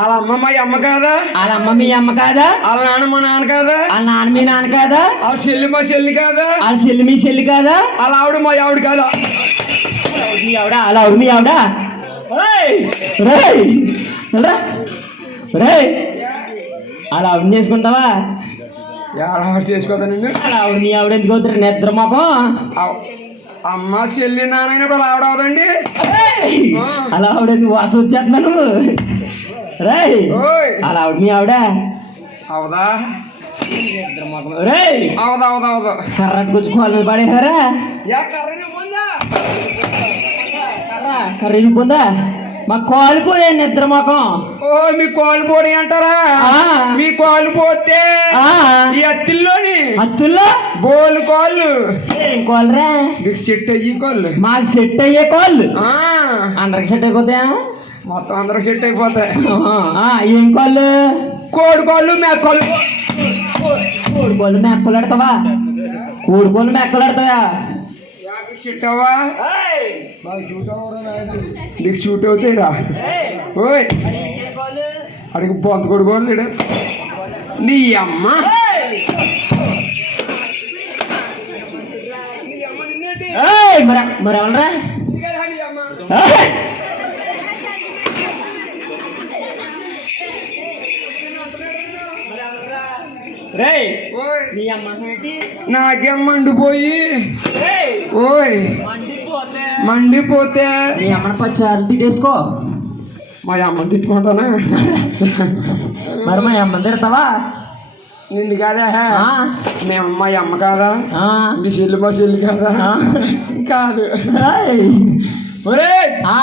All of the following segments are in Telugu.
వాళ్ళ అమ్మ మా అమ్మ కాదా ఆ అమ్మ మీ అమ్మ కాదా ఆ నాన్న మా నాన్న కాదా ఆ నాన్న మీ నాన్న కాదా ఆ చెల్లి మా చెల్లి కాదా ఆ చెల్లి మీ చెల్లి కాదా వాళ్ళ ఆవిడ మా ఆవిడ కాదా మీ ఆవిడ అలా ఆవిడ మీ ఆవిడ రే రే అలా ఆవిడ చేసుకుంటావా చేసుకోవద్దాం నీ ఆవిడ ఎందుకు వద్దు నిద్ర మాపం అమ్మ చెల్లి నాన్న అలా ఆవిడ అలా ఆవిడ వాసు వచ్చేస్తున్నాను అలా మీ ఆవిడ అవదా కర్రట్ గుచ్చుకోవాలి పడేసారా కర్రీ పొందా మాకు కోల్పోయా నిద్ర ముఖం ఓ మీ కోల్పోని అంటారా మీ కోల్పోతే ఈ అత్తిల్లోని అత్తుల్లో బోలు కోళ్ళు మీకు సెట్ అయ్యే మాకు సెట్ అయ్యే కోళ్ళు అందరికి సెట్ అయిపోతాయా మొత్తంంద్ర చిట్టైపోతాయ ఆ ఆ Inkollu code Kollu మెక్కల్లు code Kollu మెక్కల్లుడతవ code Kollu మెక్కల్లుడతవ yeah చిట్టవ ఏయ్ మా షూట్ అవుతవరా నిక్స్ షూట్ అవుతరా ఓయ్ అడికే కొల్లు అడికు బంద కొడ్ కొల్లు ని అమ్మ ఏయ్ ని అమ్మ నిన్నేటి ఏయ్ మరా మరా వనరా నిగాలి అమ్మ రేయ్ ఓయ్ ని అమ్మ అంటే నా జెమ్మండు పోయి ఓయ్ మండి పోతే మండి పోతే ని అమ్మన పచ్చాలి తీసేకో వాయ అమ్మడి తోడన మరి మరి అమ్మందిర్ తవా నింది గాడే ఆ మేమ అమ్మా యామ్మ గాడా ఆ మీ సిల్లు మా సిల్లు గాడా కాదు ఓయ్ ఓరే ఆ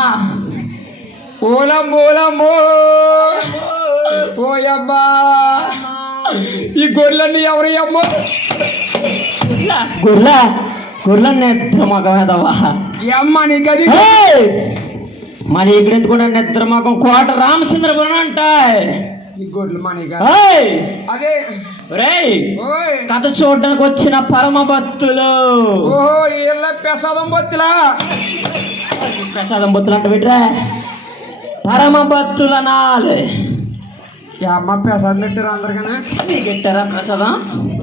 ఓలం ఓలం ఓ పో అబ్బ ఈ గొర్రెలన్నీ ఎవరయ్యమ్మా గొర్రె గొర్రెన్ని ఎత్తు మగం ఏదవ్వా గది మరి ఇక్కడ ఎందుకు నిద్ర మగం కోట రామచంద్రపురం అంట కథ చూడడానికి వచ్చిన పరమ భక్తులు ప్రసాదం భక్తులా ప్రసాదం భక్తులు అంట బిడ్డ పరమ భక్తుల నాలే ಯಾ ಅಮ್ಮ ಪಸದಿಟ್ಟಾರ ಪ್ರಸಾದ